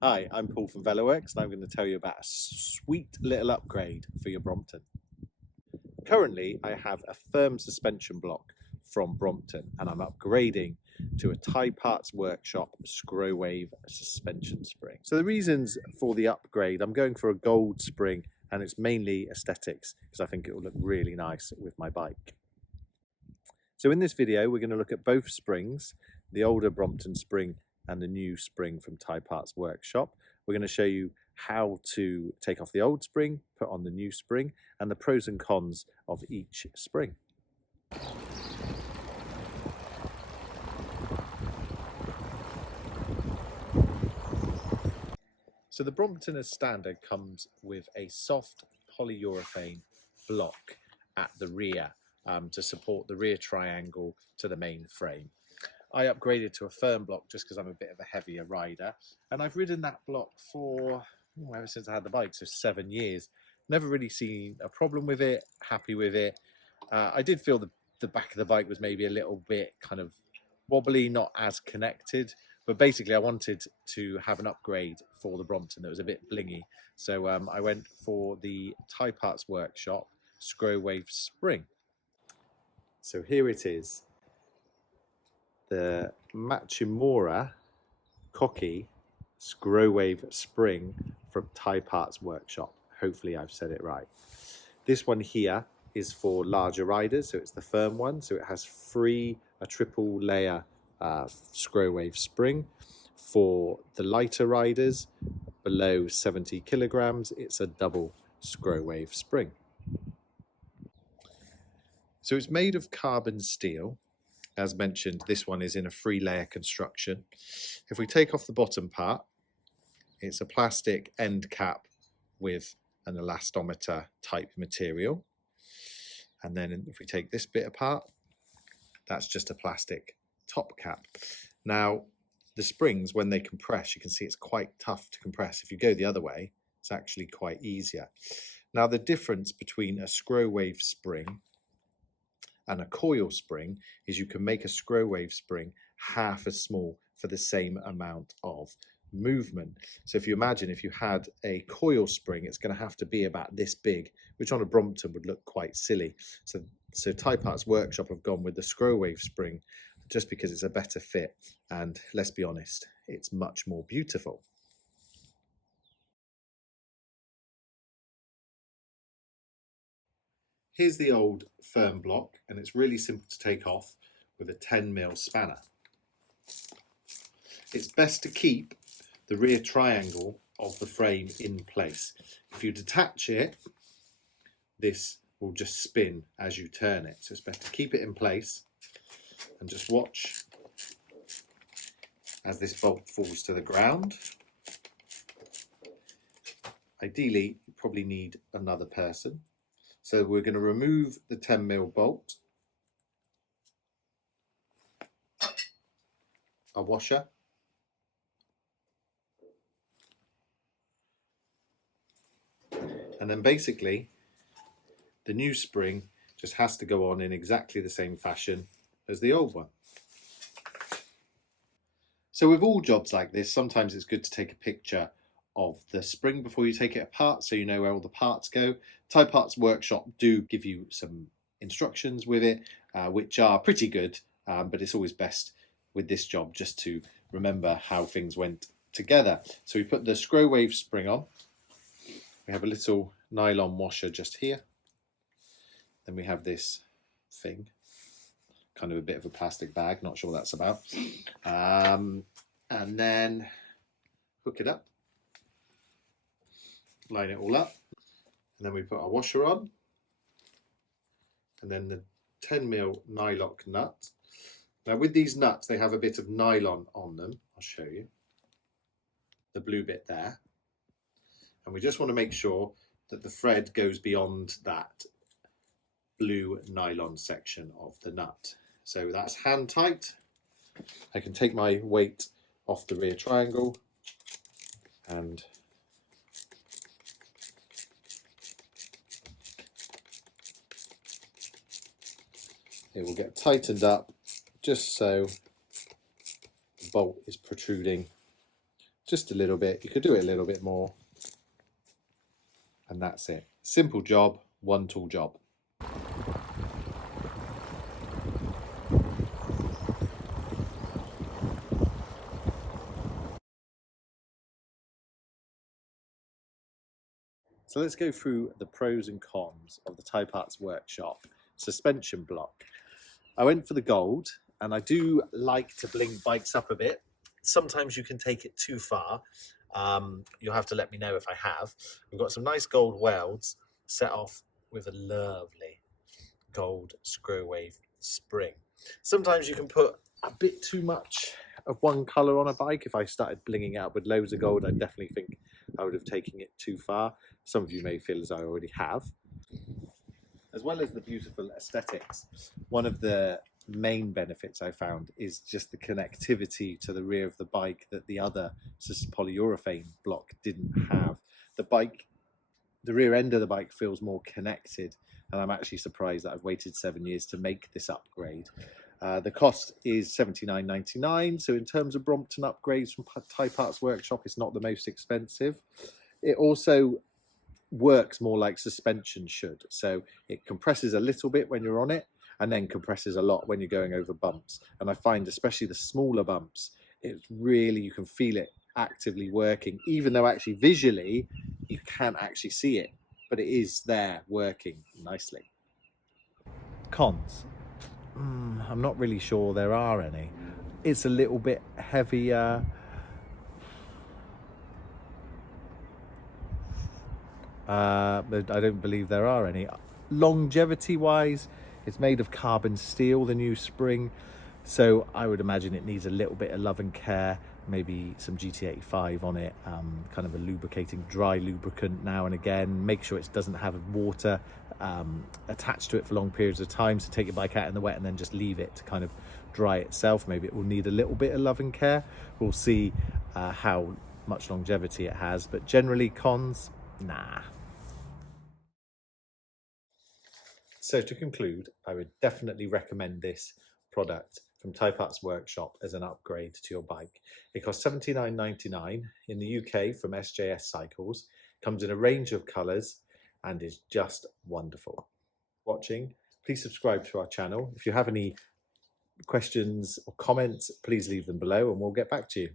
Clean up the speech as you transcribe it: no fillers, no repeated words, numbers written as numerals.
Hi, I'm Paul from VeloWorks and I'm going to tell you about a sweet little upgrade for your Brompton. Currently, I have a firm suspension block from Brompton and I'm upgrading to a Thai Parts Workshop Scrowave suspension spring. So the reasons for the upgrade, I'm going for a gold spring and it's mainly aesthetics because I think it will look really nice with my bike. So in this video, we're going to look at both springs, the older Brompton spring and the new spring from Thai Parts Workshop. We're going to show you how to take off the old spring, put on the new spring, and the pros and cons of each spring. So the Brompton as standard comes with a soft polyurethane block at the rear to support the rear triangle to the main frame. I upgraded to a firm block just because I'm a bit of a heavier rider, and I've ridden that block for ever since I had the bike, so 7 years. Never really seen a problem with it, happy with it. I did feel the back of the bike was maybe a little bit kind of wobbly, not as connected, but basically I wanted to have an upgrade for the Brompton that was a bit blingy. So I went for the Thai Parts Workshop Scrowave Spring. So here it is. The Matumura Kohki Scrowave spring from Thai Parts Workshop. Hopefully I've said it right. This one here is for larger riders, so it's the firm one. So it has a triple layer Scrowave spring. For the lighter riders below 70 kilograms, it's a double Scrowave spring. So it's made of carbon steel. As mentioned, this one is in a 3-layer construction. If we take off the bottom part, it's a plastic end cap with an elastometer type material. And then if we take this bit apart, that's just a plastic top cap. Now, the springs, when they compress, you can see it's quite tough to compress. If you go the other way, it's actually quite easier. Now, the difference between a Scrowave spring and a coil spring is you can make a Scrowave spring half as small for the same amount of movement. So if you imagine if you had a coil spring, it's going to have to be about this big, which on a Brompton would look quite silly. So Thai Parts Workshop have gone with the Scrowave spring just because it's a better fit, and let's be honest, it's much more beautiful. Here's the old firm block, and it's really simple to take off with a 10mm spanner. It's best to keep the rear triangle of the frame in place. If you detach it, this will just spin as you turn it. So it's best to keep it in place and just watch as this bolt falls to the ground. Ideally, you probably need another person. So we're going to remove the 10mm bolt, a washer, and then basically the new spring just has to go on in exactly the same fashion as the old one. So with all jobs like this, sometimes it's good to take a picture of the spring before you take it apart so you know where all the parts go. Thai Parts Workshop do give you some instructions with it, which are pretty good, but it's always best with this job just to remember how things went together. So we put the Scrowave spring on. We have a little nylon washer just here. Then we have this thing, kind of a bit of a plastic bag, not sure what that's about. And then hook it up, line it all up, and then we put our washer on, and then the 10mm nylock nut. Now with these nuts, they have a bit of nylon on them. I'll show you the blue bit there. And we just want to make sure that the thread goes beyond that blue nylon section of the nut. So that's hand tight. I can take my weight off the rear triangle and it will get tightened up just so the bolt is protruding just a little bit. You could do it a little bit more. And that's it. Simple job, one tool job. So let's go through the pros and cons of the Type Arts Workshop suspension block. I went for the gold, and I do like to bling bikes up a bit. Sometimes you can take it too far. You'll have to let me know if I have. We've got some nice gold welds set off with a lovely gold Scrowave spring. Sometimes you can put a bit too much of one colour on a bike. If I started blinging out with loads of gold, I definitely think I would have taken it too far. Some of you may feel as I already have. As well as the beautiful aesthetics, one of the main benefits I found is just the connectivity to the rear of the bike that the other polyurethane block didn't have. The rear end of the bike feels more connected, and I'm actually surprised that I've waited 7 years to make this upgrade. The cost is $79.99, so in terms of Brompton upgrades from Type Arts Workshop, it's not the most expensive. It also works more like suspension should, so it compresses a little bit when you're on it and then compresses a lot when you're going over bumps. And I find especially the smaller bumps, it's really, you can feel it actively working, even though actually visually you can't actually see it, but it is there working nicely. Cons. I'm not really sure there are any. It's a little bit heavier. But I don't believe there are any. Longevity wise, it's made of carbon steel, the new spring, so I would imagine it needs a little bit of love and care, maybe some GT85 on it, kind of a lubricating, dry lubricant now and again. Make sure it doesn't have water attached to it for long periods of time, so take your bike out in the wet and then just leave it to kind of dry itself. Maybe it will need a little bit of love and care. We'll see how much longevity it has, but generally cons, nah. So to conclude, I would definitely recommend this product from Type Arts Workshop as an upgrade to your bike. It costs $79.99 in the UK from SJS Cycles, comes in a range of colours and is just wonderful. Watching, please subscribe to our channel. If you have any questions or comments, please leave them below and we'll get back to you.